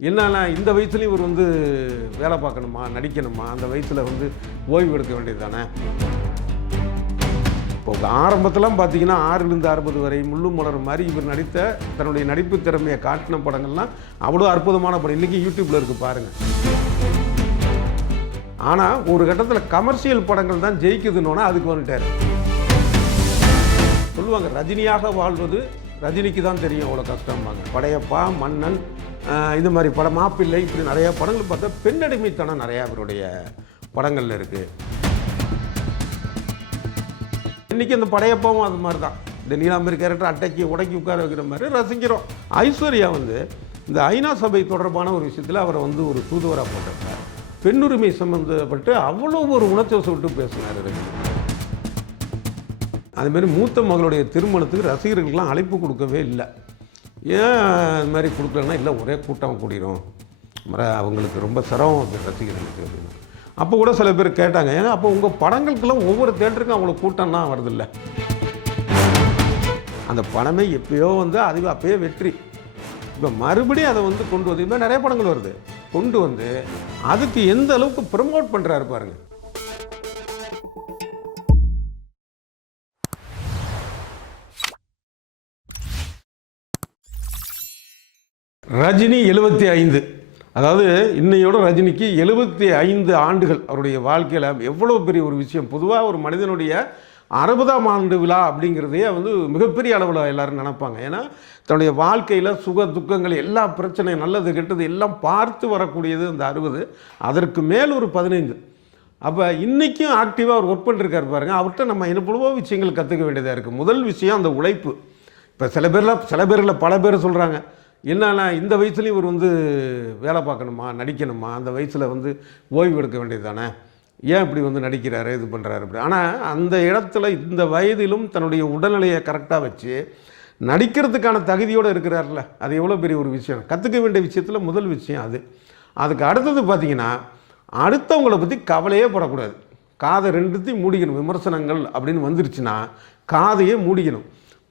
என்னன்னா இந்த வயசுலேயும் இவர் வந்து வேலை பார்க்கணுமா நடிக்கணுமா அந்த வயசில் வந்து ஓய்வு எடுக்க வேண்டியது தானே இப்போ ஆரம்பத்திலாம் பார்த்தீங்கன்னா ஆறுலேருந்து அறுபது வரை முள்ளும் மலர் மாதிரி இவர் நடித்த தன்னுடைய நடிப்பு திறமையை காட்டின படங்கள்லாம் அவ்வளோ அற்புதமான படம். இன்றைக்கி யூடியூப்பில் இருக்குது பாருங்கள் ஆனால் ஒரு கட்டத்தில் கமர்ஷியல் படங்கள் தான் ஜெயிக்குதுன்னொன்னா அதுக்கு வந்துட்டார். சொல்லுவாங்க ரஜினியாக வாழ்வது ரஜினிக்கு தான் தெரியும் அவ்வளோ கஷ்டம்பாங்க. படையப்பா மன்னன் இது மாதிரி படம் மாப்பிள்ளை இப்படி நிறைய படங்கள் பார்த்தா பெண்ணடிமைத்தனம் நிறையா அவருடைய படங்களில் இருக்குது இன்றைக்கி அந்த படையப்பாவும் அது மாதிரி தான் இந்த நீலாம்பரி கேரக்டர் அட்டைக்கு உடக்கி உட்கார வைக்கிற மாதிரி ரசிக்கிறோம். ஐஸ்வர்யா வந்து இந்த ஐநா சபை தொடர்பான ஒரு விஷயத்தில் அவரை வந்து ஒரு தூதுவராக போட்டிருக்கார். பெண்ணுரிமை சம்மந்தப்பட்டு அவ்வளோ ஒரு உணர்ச்சி விட்டு பேசினார் அதுமாரி மூத்த மகளுடைய திருமணத்துக்கு ரசிகர்களுக்கெல்லாம் அழைப்பு கொடுக்கவே இல்லை. ஏன் அது மாதிரி கொடுக்கலன்னா இல்லை ஒரே கூட்டம் கூடிரும். மற அவங்களுக்கு ரொம்ப சிரமம் அது ரசிகர்களுக்கு அப்படின்னு. அப்போ கூட சில பேர் கேட்டாங்க ஏன்னா அப்போ உங்கள் படங்களுக்கெல்லாம் ஒவ்வொரு தேட்டருக்கும் அவங்களுக்கு கூட்டம்லாம் வருதில்ல அந்த படமே எப்பயோ வந்து அது அப்பயே வெற்றி. இப்போ மறுபடியும் அதை வந்து கொண்டு வந்து இப்போ நிறைய படங்கள் வருது. கொண்டு வந்து அதுக்கு எந்த அளவுக்கு ப்ரமோட் பண்ணுறாரு பாருங்கள் ரஜினி எழுபத்தி ஐந்து அதாவது இன்னையோட ரஜினிக்கு எழுபத்தி ஐந்து ஆண்டுகள் அவருடைய வாழ்க்கையில் எவ்வளோ பெரிய ஒரு விஷயம். பொதுவாக ஒரு மனிதனுடைய அறுபதாம் ஆண்டு விழா அப்படிங்கிறதையே வந்து மிகப்பெரிய அளவில் எல்லாரும் நினைப்பாங்க. ஏன்னா தன்னுடைய வாழ்க்கையில் சுக துக்கங்கள் எல்லா பிரச்சனையும் நல்லது கெட்டது எல்லாம் பார்த்து வரக்கூடியது அந்த அறுபது. அதற்கு மேல் ஒரு பதினைந்து. அப்போ இன்றைக்கும் ஆக்டிவாக அவர் ஒர்க் பண்ணிருக்காரு பாருங்க. அவர்கிட்ட நம்ம எவ்வளவோ விஷயங்கள் கற்றுக்க வேண்டியதாக இருக்குது முதல் விஷயம் அந்த உழைப்பு. இப்போ சில பேரில் சில பேரில் பல பேர் சொல்கிறாங்க என்னன்னா இந்த வயசுலேயும் இவர் வந்து வேலை பார்க்கணுமா நடிக்கணுமா அந்த வயசில் வந்து ஓய்வு எடுக்க வேண்டியது தானே ஏன் இப்படி வந்து நடிக்கிறாரு இது பண்ணுறாரு அப்படி? ஆனால் அந்த இடத்துல இந்த வயதிலும் தன்னுடைய உடல்நிலையை கரெக்டாக வச்சு நடிக்கிறதுக்கான தகுதியோடு இருக்கிறார்ல அது எவ்வளோ பெரிய ஒரு விஷயம். கற்றுக்க வேண்டிய விஷயத்தில் முதல் விஷயம் அது. அதுக்கு அடுத்தது பார்த்தீங்கன்னா அடுத்தவங்களை பற்றி கவலையே படக்கூடாது. காதை ரெண்டுத்தையும் மூடிக்கணும் விமர்சனங்கள் அப்படின்னு வந்துருச்சுன்னா காதையே மூடிக்கணும்.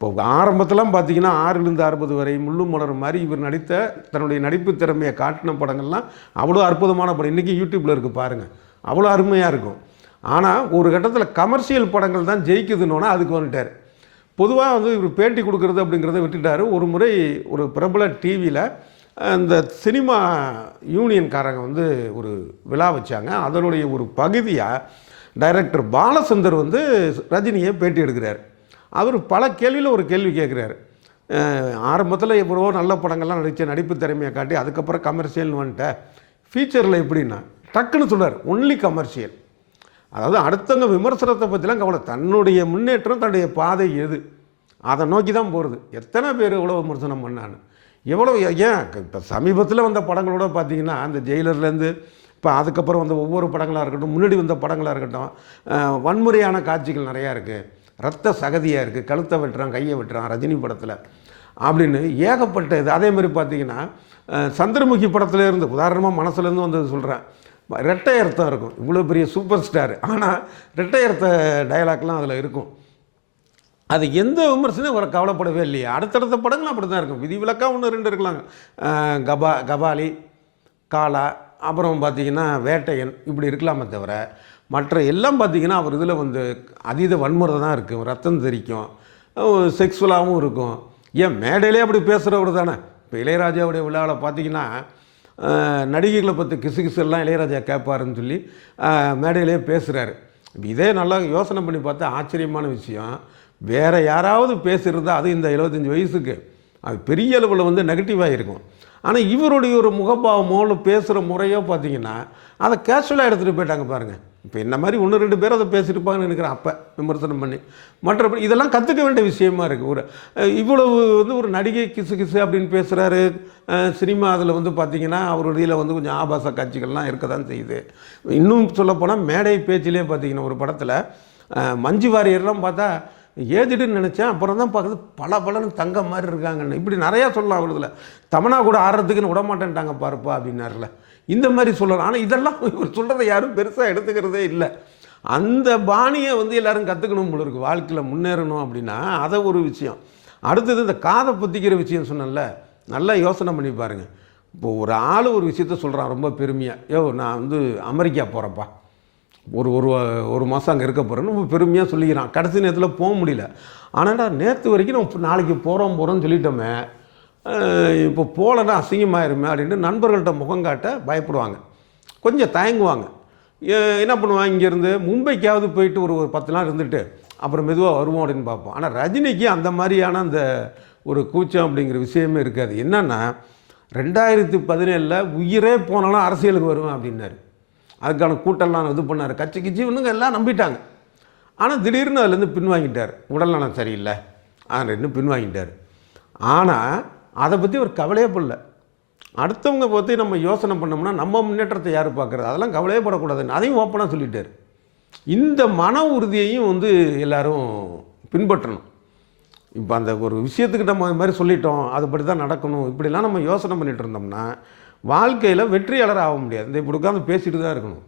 இப்போ ஆரம்பத்திலாம் பார்த்தீங்கன்னா ஆறிலிருந்து அறுபது வரை முள்ளும் மலரும் மாதிரி இவர் நடித்த தன்னுடைய நடிப்பு திறமையை காட்டின படங்கள்லாம் அவ்வளோ அற்புதமான படம். இன்றைக்கி யூடியூப்பில் இருக்குது பாருங்கள் அவ்வளோ அருமையாக இருக்கும். ஆனால் ஒரு கட்டத்தில் கமர்ஷியல் படங்கள் தான் ஜெயிக்குதுன்னொன்னா அதுக்கு வந்துட்டார். பொதுவாக வந்து இவர் பேட்டி கொடுக்குறது அப்படிங்கிறத விட்டுட்டார். ஒரு முறை ஒரு பிரபல டிவியில் இந்த சினிமா யூனியன்காரங்க வந்து ஒரு விழா வச்சாங்க. அதனுடைய ஒரு பகுதியாக டைரக்டர் பாலச்சந்தர் வந்து ரஜினியை பேட்டி எடுக்கிறார். அவர் பல கேள்வியில் ஒரு கேள்வி கேட்குறாரு ஆரம்பத்தில் எவ்வளவோ நல்ல படங்கள்லாம் நடித்த நடிப்பு திறமையை காட்டி அதுக்கப்புறம் கமர்ஷியல்னு வந்துட்டேன் ஃபியூச்சரில் எப்படின்னா டக்குன்னு சொல்கிறார் ஒன்லி கமர்ஷியல் அதாவது அடுத்தவங்க விமர்சனத்தை பற்றிலாம் கவலை தன்னுடைய முன்னேற்றம் தன்னுடைய பாதை எது? அதை நோக்கி தான் போகிறது எத்தனை பேர் எவ்வளோ விமர்சனம் பண்ணான்னு. எவ்வளோ ஏன் இப்போ சமீபத்தில் வந்த படங்களோட பார்த்திங்கன்னா அந்த ஜெயிலர்லேருந்து இப்போ அதுக்கப்புறம் வந்த ஒவ்வொரு படங்களாக இருக்கட்டும் முன்னாடி வந்த படங்களாக இருக்கட்டும் வன்முறையான காட்சிகள் நிறையா இருக்குது ரத்த சகதியாக இருக்குது கழுத்தை வெட்டுறான் கையை வெட்டுறான் ரஜினி படத்தில். அப்படின்னு ஏகப்பட்ட இது. அதே மாதிரி பார்த்தீங்கன்னா சந்திரமுகி படத்துல இருந்து உதாரணமாக மனசுலேருந்து வந்தது சொல்கிறேன் ரெட்டை அர்த்தம் இருக்கும். இவ்வளோ பெரிய சூப்பர் ஸ்டார். ஆனால் ரெட்டை அர்த்த டயலாக்லாம் அதில் இருக்கும். அது எந்த விமர்சனம் இவரை கவலைப்படவே இல்லையா. அடுத்தடுத்த படங்கள் அப்படி தான் இருக்கும். விதிவிலக்காக ஒன்று ரெண்டு இருக்கலாங்க கபா கபாலி காலா அப்புறம் பார்த்திங்கன்னா வேட்டையன் இப்படி இருக்கலாமே தவிர மற்ற எல்லாம் பார்த்தீங்கன்னா அவர் இதில் வந்து அதீத வன்முறை தான் இருக்கும் ரத்தம் தெரிக்கும் செக்ஸுவலாகவும் இருக்கும். ஏன் மேடையிலே அப்படி பேசுகிறவர் தானே? இப்போ இளையராஜாவுடைய விழாவில் பார்த்திங்கன்னா நடிகைகளை பற்றி கிசு கிசு எல்லாம் இளையராஜா கேட்பாருன்னு சொல்லி மேடையிலே பேசுகிறாரு இதே நல்லா யோசனை பண்ணி பார்த்தா ஆச்சரியமான விஷயம். வேறு யாராவது பேசியிருந்தா அது இந்த 75 வயசுக்கு. அது பெரிய அளவில் வந்து நெகட்டிவாக இருக்கும். ஆனால் இவருடைய ஒரு முகபாவமோ இல்லை பேசுகிற முறையோ பார்த்தீங்கன்னா அதை கேஷுவலாக எடுத்துகிட்டு போயிட்டாங்க பாருங்கள் இப்போ என்ன மாதிரி ஒன்று ரெண்டு பேர் அதை பேசியிருப்பாங்கன்னு நினைக்கிறேன். அப்போ விமர்சனம் பண்ணி. மற்றபடி இதெல்லாம் கற்றுக்க வேண்டிய விஷயமா இருக்குது ஒரு இவ்வளவு வந்து ஒரு நடிகை கிசு கிசு அப்படின்னு பேசுகிறாரு சினிமா அதில் வந்து பார்த்திங்கன்னா அவருடைய வந்து கொஞ்சம் ஆபாச காட்சிகள்லாம் இருக்க தான் செய்யுது. இன்னும் சொல்லப்போனால் மேடை பேச்சிலே பார்த்தீங்கன்னா ஒரு படத்தில் மஞ்சு வாரியர்லாம் பார்த்தா ஏதிடுன்னு நினச்சேன். அப்புறம் தான் பார்க்குறது பல பலன்னு தங்க மாதிரி இருக்காங்கன்னு இப்படி நிறையா சொல்லலாம் அவளுதுல. தமனா கூட ஆடுறதுக்குன்னு விட மாட்டேன்ட்டாங்க பாருப்பா அப்படின்னாருல. இந்த மாதிரி சொல்லலாம். ஆனால் இதெல்லாம் இவர் சொல்கிறத யாரும் பெருசாக எடுத்துக்கிறதே இல்லை. அந்த பாணியை வந்து எல்லாரும் கற்றுக்கணும் போல இருக்கு. வாழ்க்கையில் முன்னேறணும் அப்படின்னா அதை ஒரு விஷயம். அடுத்தது இந்த காதை பொத்திக்கிற விஷயம் சொன்னேன்ல. நல்லா யோசனை பண்ணி பாருங்கள் இப்போ ஒரு ஆள் ஒரு விஷயத்த சொல்கிறான் ரொம்ப பெருமையாக யோ நான் வந்து அமெரிக்கா போகிறேன்ப்பா ஒரு ஒரு ஒரு மாதம் அங்கே இருக்க போகிறேன்னு பெருமையாக சொல்லிக்கிறான். கடைசி நேரத்தில் போக முடியல. ஆனாடா நேற்று வரைக்கும் நம்ம நாளைக்கு போகிறோம் போகிறோம்னு சொல்லிட்டோமே இப்போ போகலன்னா அசிங்கமாயிருமே அப்படின்ட்டு நண்பர்கள்ட்ட முகம் காட்ட பயப்படுவாங்க. கொஞ்சம் தயங்குவாங்க. ஏ- என்ன பண்ணுவான் இங்கேருந்து மும்பைக்காவது போயிட்டு ஒரு ஒரு பத்து நாள் இருந்துட்டு அப்புறம் மெதுவாக வருவோம் அப்படின்னு பார்ப்போம். ஆனால் ரஜினிக்கு அந்த மாதிரியான அந்த ஒரு கூச்சம் அப்படிங்கிற விஷயமே இருக்காது. என்னென்னா ரெண்டாயிரத்தி பதினேழில் உயிரே போனாலும் அரசியலுக்கு வருவேன் அப்படின்னாரு. அதுக்கான கூட்டம்லாம் இது பண்ணார். கட்சி கிச்சி இவனுங்க எல்லாம் நம்பிட்டாங்க. ஆனால் திடீர்னு அதுலேருந்து பின்வாங்கிட்டார். உடல்நலம் சரியில்லை. அதில் இன்னும் பின்வாங்கிட்டார். ஆனால் அதை பற்றி ஒரு கவலையே பண்ணல அடுத்தவங்க பற்றி நம்ம யோசனை பண்ணோம்னா நம்ம முன்னேற்றத்தை யார் பார்க்குறது? அதெல்லாம் கவலையே படக்கூடாதுன்னு அதையும் ஓப்பனாக சொல்லிட்டார். இந்த மன உறுதியையும் வந்து எல்லோரும் பின்பற்றணும். இப்போ அந்த ஒரு விஷயத்துக்கு நம்ம இது மாதிரி சொல்லிட்டோம். அதுபடி தான் நடக்கணும். இப்படிலாம் நம்ம யோசனை பண்ணிகிட்டு இருந்தோம்னா வாழ்க்கையில் வெற்றியாளர் ஆக முடியாது. இந்த இப்படி உட்காந்து பேசிட்டு தான் இருக்கணும்.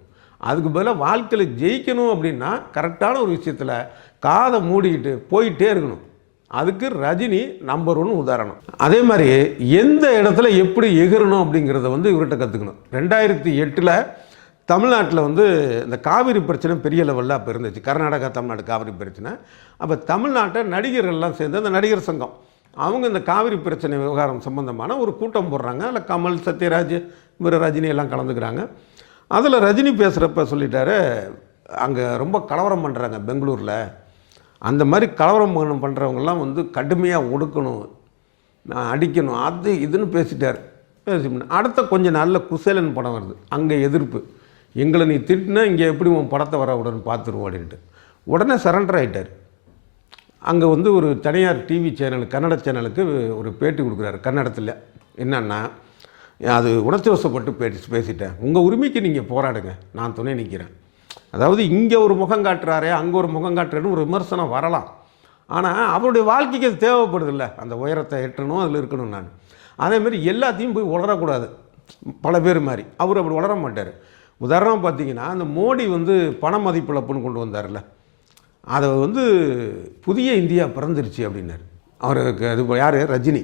அதுக்கு பதிலாக வாழ்க்கையில் ஜெயிக்கணும் அப்படின்னா கரெக்டான ஒரு விஷயத்தில் காதை மூடிக்கிட்டு போயிட்டே இருக்கணும். அதுக்கு ரஜினி நம்பர் ஒன் உதாரணம். அதே மாதிரி எந்த இடத்துல எப்படி எகிறணும் அப்படிங்கிறத வந்து இவர்கிட்ட கற்றுக்கணும் ரெண்டாயிரத்தி எட்டில் தமிழ்நாட்டில் வந்து இந்த காவிரி பிரச்சனை பெரிய லெவலில் அப்போ இருந்துச்சு. கர்நாடகா தமிழ்நாடு காவிரி பிரச்சனை. அப்போ தமிழ்நாட்டை நடிகர்கள்லாம் சேர்ந்து அந்த நடிகர் சங்கம். அவங்க இந்த காவிரி பிரச்சனை விவகாரம் சம்பந்தமான ஒரு கூட்டம் போடுறாங்க. அதில் கமல் சத்யராஜ் இவர் ரஜினி எல்லாம் கலந்துக்கிறாங்க. அதில் ரஜினி பேசுகிறப்ப சொல்லிட்டாரு அங்கே ரொம்ப கலவரம் பண்ணுறாங்க பெங்களூரில். அந்த மாதிரி கலவரம் பண்ணுறவங்கெல்லாம் வந்து கடுமையாக ஒடுக்கணும். நான் அடிக்கணும். அது இதுன்னு பேசிட்டார். பேசி அடுத்த கொஞ்ச நாளில் குசேலன் படம் வருது. அங்கே எதிர்ப்பு. எங்களை நீ திட்டினா இங்கே எப்படி உன் படத்தை வர உடனே பார்த்துருவோம் அப்படின்ட்டு. உடனே சரண்டர் ஆகிட்டார் அங்கே வந்து ஒரு தனியார் டிவி சேனல் கன்னட சேனலுக்கு ஒரு பேட்டி கொடுக்குறாரு கன்னடத்தில். என்னென்னா அது உணர்ச்சி வசப்பட்டு பேசி பேசிட்டேன். உங்கள் உரிமைக்கு நீங்கள் போராடுங்க நான் துணை நிற்கிறேன் அதாவது இங்கே ஒரு முகம் காட்டுறாரே அங்கே ஒரு முகம் காட்டுறாருன்னு ஒரு விமர்சனம் வரலாம். ஆனால் அவருடைய வாழ்க்கைக்கு அது தேவைப்படுதில்ல. அந்த உயரத்தை எட்டணும் அதில் இருக்கணும் நான். அதேமாரி எல்லாத்தையும் போய் உளரக்கூடாது. பல பேர் மாதிரி. அவர் அப்படி உளர மாட்டார். உதாரணம் பார்த்தீங்கன்னா அந்த மோடி வந்து பண மதிப்பிழப்புன்னு கொண்டு வந்தார்ல அதை வந்து புதிய இந்தியா பிறந்துருச்சு அப்படின்னார். அவருக்கு அது யார்? ரஜினி.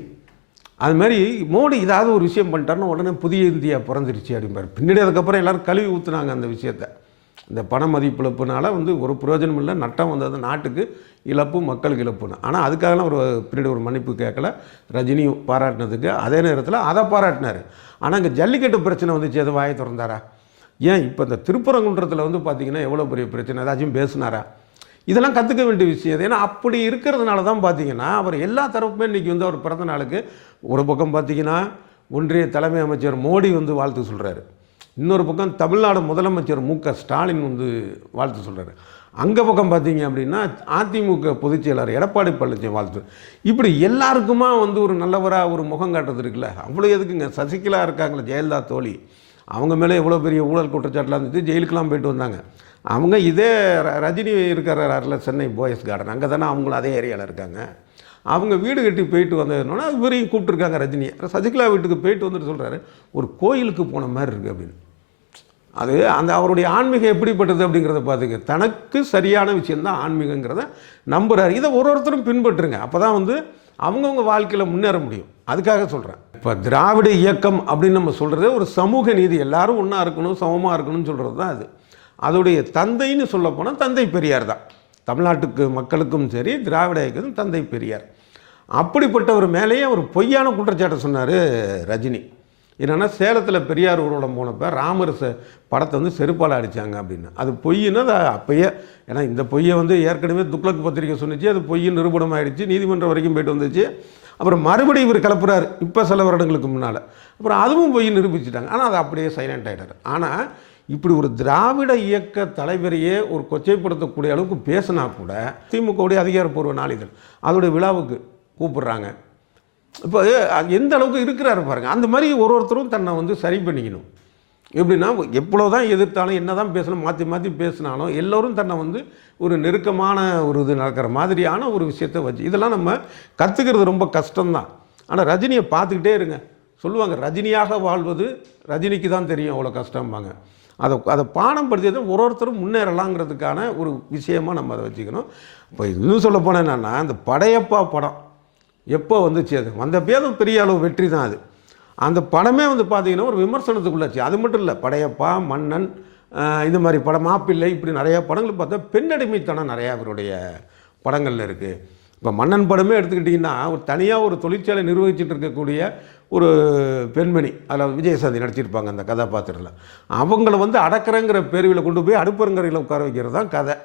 அது மாதிரி மோடி ஏதாவது ஒரு விஷயம் பண்ணிட்டாருன்னா உடனே புதிய இந்தியா பிறந்துருச்சு அப்படிம்பார். பின்னாடி அதுக்கப்புறம் எல்லோரும் கழுவி ஊற்றுனாங்க அந்த விஷயத்தை. இந்த பண மதிப்பிழப்புனால வந்து ஒரு பிரயோஜனம் இல்லை நட்டம் வந்தது நாட்டுக்கு இழப்பு மக்களுக்கு இழப்புன்னு. ஆனால் அதுக்காகலாம் ஒரு பின்னாடி ஒரு மன்னிப்பு கேட்கல ரஜினி பாராட்டினதுக்கு அதே நேரத்தில் அதை பாராட்டினார். ஆனால் இங்கே ஜல்லிக்கட்டு பிரச்சனை வந்துச்சு எதுவும் வாயை திறந்தாரா? ஏன் இப்போ இந்த திருப்பரங்குன்றத்தில் வந்து பார்த்திங்கன்னா எவ்வளோ பெரிய பிரச்சனை? ஏதாச்சும் பேசுனாரா? இதெல்லாம் கற்றுக்க வேண்டிய விஷயம் ஏன்னா அப்படி இருக்கிறதுனால தான் பார்த்தீங்கன்னா அவர் எல்லா தரப்புமே இன்றைக்கி வந்து அவர் பிறந்த நாளுக்கு ஒரு பக்கம் பார்த்தீங்கன்னா ஒன்றிய தலைமை அமைச்சர் மோடி வந்து வாழ்த்து சொல்கிறாரு இன்னொரு பக்கம் தமிழ்நாடு முதலமைச்சர் மு க ஸ்டாலின் வந்து வாழ்த்து சொல்கிறாரு அங்கே பக்கம் பார்த்தீங்க அப்படின்னா அதிமுக பொதுச் செயலாளர் எடப்பாடி பழனிசாமி வாழ்த்து. இப்படி எல்லாருக்குமா வந்து ஒரு நல்லவராக ஒரு முகம் காட்டுறது இருக்குல்ல? அவ்வளோ எதுக்குங்க? சசிகலா இருக்காங்களே ஜெயலலிதா தோழி. அவங்க மேலே எவ்வளோ பெரிய ஊழல் குற்றச்சாட்டுலாம் இருந்துச்சு ஜெயிலுக்கெல்லாம் போயிட்டு வந்தாங்க. அவங்க இதே ர- ரஜினி இருக்கிறாரில் சென்னை போயஸ் கார்டன் அங்கே தானே அவங்களும் அதே ஏரியாவில் இருக்காங்க. அவங்க வீடு கட்டி போயிட்டு வந்ததுனால இவரையும் கூப்பிட்டுருக்காங்க ரஜினியை. சசிகலா வீட்டுக்கு போயிட்டு வந்துட்டு சொல்கிறாரு ஒரு கோயிலுக்கு போன மாதிரி இருக்குது அப்படின்னு. அது அந்த அவருடைய ஆன்மீகம் எப்படிப்பட்டது அப்படிங்கிறத பார்த்துக்க தனக்கு சரியான விஷயந்தான் ஆன்மீகங்கிறத நம்புறாரு. இதை ஒரு ஒருத்தரும் பின்பற்றுங்க. அப்போ தான் வந்து அவங்கவுங்க வாழ்க்கையில் முன்னேற முடியும். அதுக்காக சொல்கிறேன் இப்போ திராவிட இயக்கம் அப்படின்னு நம்ம சொல்கிறது ஒரு சமூக நீதி. எல்லாரும் ஒன்றா இருக்கணும் சமமாக இருக்கணும்னு சொல்கிறது தான் அது. அதோடைய தந்தைன்னு சொல்லப்போனால் தந்தை பெரியார் தான். தமிழ்நாட்டுக்கு மக்களுக்கும் சரி திராவிட இயக்கத்தும் தந்தை பெரியார். அப்படிப்பட்டவர் மேலேயே அவர் பொய்யான குற்றச்சாட்டை சொன்னார் ரஜினி. என்னென்னா சேலத்தில் பெரியார் ஊர்வலம் போனப்போ ராமர் ச படத்தை வந்து செருப்பால் அடித்தாங்க அப்படின்னு. அது பொய்ன்னு அது அப்பயே ஏன்னா இந்த பொய்யை வந்து ஏற்கனவே துக்ளக் பத்திரிக்கை சொன்னிச்சு அது பொய்யின் நிரூபணம் ஆகிடுச்சு நீதிமன்றம் வரைக்கும் போயிட்டு வந்துச்சு. அப்புறம் மறுபடியும் இவர் கிளப்புறாரு இப்போ சில வருடங்களுக்கு முன்னால். அப்புறம் அதுவும் பொய் நிரூபிச்சிட்டாங்க. ஆனால் அது அப்படியே சைலண்ட் ஆகிட்டார் ஆனால் இப்படி ஒரு திராவிட இயக்க தலைவரையே ஒரு கொச்சைப்படுத்தக்கூடிய அளவுக்கு பேசினா கூட திமுகவுடைய அதிகாரப்பூர்வ நாளிதழ் அதோடைய விழாவுக்கு கூப்பிடுறாங்க. இப்போ எந்த அளவுக்கு இருக்கிறாரு பாருங்கள் அந்த மாதிரி ஒரு ஒருத்தரும் தன்னை வந்து சரி பண்ணிக்கணும். எப்படின்னா எவ்வளோ தான் எதிர்த்தாலும் என்ன தான் பேசணும் மாற்றி மாற்றி பேசினாலும் எல்லோரும் தன்னை வந்து ஒரு நெருக்கமான ஒரு இது நடக்கிற மாதிரியான ஒரு விஷயத்தை வச்சு இதெல்லாம் நம்ம கற்றுக்கிறது ரொம்ப கஷ்டம்தான். ஆனால் ரஜினியை பார்த்துக்கிட்டே இருங்க. சொல்லுவாங்க ரஜினியாக வாழ்வது ரஜினிக்கு தான் தெரியும் அவ்வளோ கஷ்டம்பாங்க. அதை அதை பாடம் படுத்தியது ஒரு ஒருத்தரும் முன்னேறலாங்கிறதுக்கான ஒரு விஷயமாக நம்ம அதை வச்சுக்கணும். இப்போ இன்னும் சொல்ல போனால் என்னென்னா இந்த படையப்பா படம் எப்போ வந்துச்சு அது? வந்த பேரும் பெரிய அளவு வெற்றி தான் அது. அந்த படமே வந்து பார்த்தீங்கன்னா ஒரு விமர்சனத்துக்குள்ளாச்சு அது மட்டும் இல்லை படையப்பா மன்னன் இந்த மாதிரி படம் மாப்பிள்ளை இப்படி நிறையா படங்கள் பார்த்தா பெண்ணடிமைத்தனம் நிறையா அவருடைய படங்களில் இருக்குது இப்போ மன்னன் படமே எடுத்துக்கிட்டிங்கன்னா ஒரு தனியாக ஒரு தொழிற்சாலை நிர்வகிச்சிட்டு இருக்கக்கூடிய ஒரு பெண்மணி அதில் விஜயசாந்தி நடிச்சிருப்பாங்க அந்த கதாபாத்திரத்தில். அவங்கள வந்து அடக்கிறங்கிற பேருவில் கொண்டு போய் அடுப்பரங்கரையில் உட்கார வைக்கிறது தான் கதை.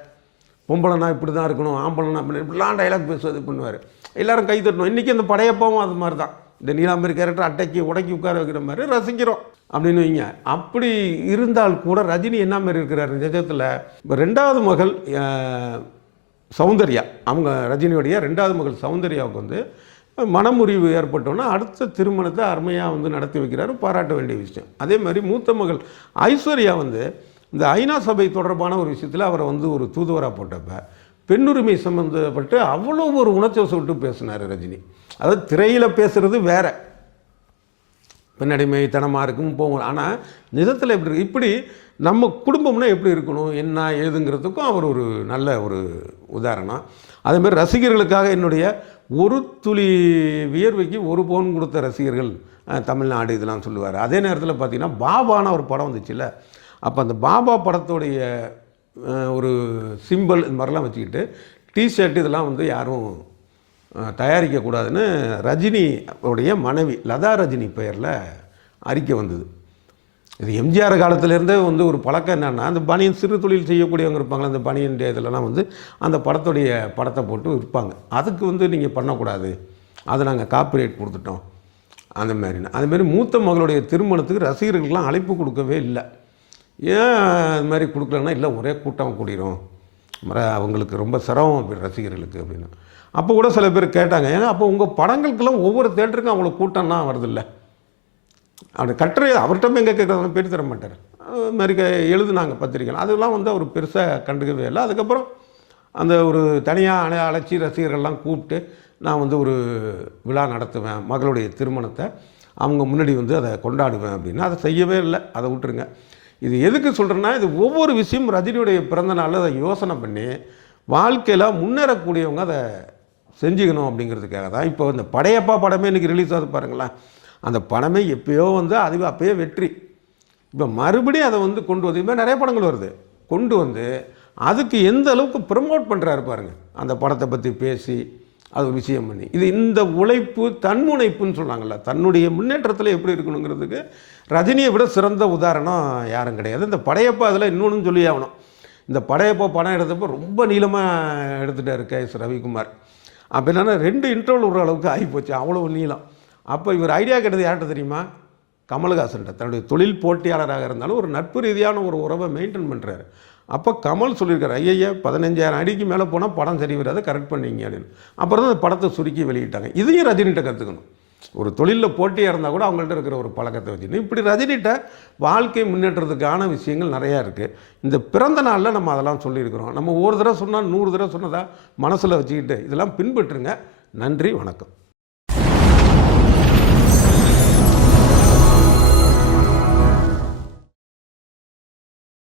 பொம்பளைனா இப்படி தான் இருக்கணும் ஆம்பளைனா அப்படி இப்படிலாம் டைலாக் பேசுவது பண்ணுவார். எல்லாரும் கை தட்டணும். இன்றைக்கி அந்த படையப்பாவும் அது மாதிரி தான் இந்த நீலாம்பரி கேரக்டர் அட்டைக்கு உடக்கி உட்கார வைக்கிற மாதிரி ரசிக்கிறோம் அப்படின்னு வைங்க. அப்படி இருந்தால் கூட ரஜினி என்ன மாதிரி இருக்கிறார் நிஜத்தில்? இப்போ ரெண்டாவது மகள் சௌந்தர்யா அவங்க ரஜினியுடைய ரெண்டாவது மகள் சௌந்தர்யாவுக்கு வந்து மனமுறிவு ஏற்பட்டோன்னா அடுத்த திருமணத்தை அருமையாக வந்து நடத்தி வைக்கிறாரு பாராட்ட வேண்டிய விஷயம். அதே மாதிரி மூத்த மகள் ஐஸ்வர்யா வந்து இந்த ஐநா சபை தொடர்பான ஒரு விஷயத்தில் அவரை வந்து ஒரு தூதுவராக போட்டப்ப பெண்ணுரிமை சம்மந்தப்பட்டு அவ்வளோ ஒரு உணர்ச்சி விட்டு பேசினார் ரஜினி. அதாவது திரையில் பேசுகிறது வேறு பின்னடிமைத்தனமாக இருக்கும் போகும். ஆனால் நிஜத்தில் எப்படி இருக்கு இப்படி நம்ம குடும்பம்னா எப்படி இருக்கணும் என்ன ஏதுங்கிறதுக்கும் அவர் ஒரு நல்ல ஒரு உதாரணம். அதேமாதிரி ரசிகர்களுக்காக என்னுடைய ஒரு துளி வியர்வைக்கு ஒரு பவுன் கொடுத்த ரசிகர்கள் தமிழ்நாடு இதெல்லாம் சொல்லுவார். அதே நேரத்தில் பார்த்தீங்கன்னா பாபான ஒரு படம் வந்துச்சுல்ல. அப்போ அந்த பாபா படத்துடைய ஒரு சிம்பிள் இது மாதிரிலாம் வச்சுக்கிட்டு டிஷர்ட் இதெல்லாம் வந்து யாரும் தயாரிக்கக்கூடாதுன்னு ரஜினி உடைய மனைவி லதா ரஜினி பெயரில் அறிக்கை வந்தது. இது எம்ஜிஆர் காலத்திலேருந்தே வந்து ஒரு பழக்கம் என்னென்னா அந்த பனியன் சிறு தொழில் செய்யக்கூடியவங்க இருப்பாங்களே அந்த பனியன் இதெல்லாம் வந்து அந்த படத்துடைய படத்தை போட்டு விற்பாங்க. அதுக்கு வந்து நீங்கள் பண்ணக்கூடாது. அதை நாங்கள் காப்பிரைட் கொடுத்துட்டோம். அந்த மாதிரினா அதுமாரி மூத்த மகளுடைய திருமணத்துக்கு ரசிகர்களுக்கெல்லாம் அழைப்பு கொடுக்கவே இல்லை. ஏன் அது மாதிரி கொடுக்கலன்னா இல்லை ஒரே கூட்டம் கூடிரும். அவங்களுக்கு ரொம்ப சிரமம் அப்படி ரசிகர்களுக்கு அப்படின்னு. அப்போ கூட சில பேர் கேட்டாங்க ஏன்னா அப்போ உங்கள் படங்களுக்கெல்லாம் ஒவ்வொரு தேட்டருக்கும் அவ்வளோ கூட்டம்னா வருதில்ல? அப்படி கட்டுரை அவர்கிட்ட எங்கே கேட்குறதுனா பேர் தர மாட்டார். அது மாதிரி க- எழுதுனாங்க பத்திரிக்கைகள் அதெல்லாம் வந்து அவர் பெருசாக கண்டுக்கவே இல்லை. அதுக்கப்புறம் அந்த ஒரு தனியாக அணை அழைச்சி ரசிகர்கள்லாம் கூப்பிட்டு நான் வந்து ஒரு விழா நடத்துவேன் மகளுடைய திருமணத்தை அவங்க முன்னாடி வந்து அதை கொண்டாடுவேன் அப்படின்னு. அதை செய்யவே இல்லை. அதை விட்டுருங்க. இது எதுக்கு சொல்கிறேன்னா இது ஒவ்வொரு விஷயம் ரஜினியுடைய பிறந்த நாளில் அதை யோசனை பண்ணி வாழ்க்கையில் முன்னேறக்கூடியவங்க அதை செஞ்சுக்கணும் அப்படிங்கிறதுக்காக தான். இப்போ இந்த படையப்பா படமே இன்றைக்கி ரிலீஸ் ஆகுது பாருங்களேன். அந்த படமே எப்பயோ வந்து அது அப்போயே வெற்றி. இப்போ மறுபடியும் அதை வந்து கொண்டு வந்து இதுமாதிரி நிறைய படங்கள் வருது. கொண்டு வந்து அதுக்கு எந்த அளவுக்கு ப்ரமோட் பண்ணுறாரு பாருங்கள் அந்த படத்தை பற்றி பேசி அது ஒரு விஷயம் பண்ணி. இது இந்த உழைப்பு தன்முனைப்புன்னு சொன்னாங்கல்ல. தன்னுடைய முன்னேற்றத்தில் எப்படி இருக்கணுங்கிறதுக்கு ரஜினியை விட சிறந்த உதாரணம் யாரும் கிடையாது. இந்த படையப்பா அதில் இன்னொன்று சொல்லி ஆகணும். இந்த படையப்பா படம் எடுத்தப்போ ரொம்ப நீளமாக எடுத்துகிட்டாரு கே எஸ் ரவிக்குமார். அப்போ என்னென்னா ரெண்டு இன்டர்வல் விடுற அளவுக்கு ஆகிப்போச்சு. அவ்வளோ நீளம். அப்போ இவர் ஐடியா கேட்டது யார்கிட்ட தெரியுமா? கமல்ஹாசன்கிட்ட தன்னுடைய தொழில் போட்டியாளராக இருந்தாலும் ஒரு நட்பு ரீதியான ஒரு உறவை மெயின்டைன் பண்ணுறாரு அப்போ கமல் சொல்லியிருக்காரு ஐயா பதினஞ்சாயிரம் அடிக்கு மேலே போனால் படம் சரி வராது கரெக்ட் பண்ணிங்க அப்படின்னு. அப்புறம் தான் அந்த படத்தை சுருக்கி வெளியிட்டாங்க. இதையும் ரஜினிகிட்ட கற்றுக்கணும் ஒரு தொழிலில் போட்டியாக இருந்தால் கூட அவங்கள்ட்ட இருக்கிற ஒரு பழக்கத்தை வச்சுக்கணும். இப்படி ரஜினிகிட்ட வாழ்க்கை முன்னேற்றத்துக்கான விஷயங்கள் நிறையா இருக்குது இந்த பிறந்த நாளில் நம்ம அதெல்லாம் சொல்லியிருக்கிறோம். நம்ம ஒரு தடவை சொன்னால் நூறு தடவை சொன்னதாக மனசில் வச்சுக்கிட்டு இதெல்லாம் பின்பற்றுங்க. நன்றி வணக்கம்.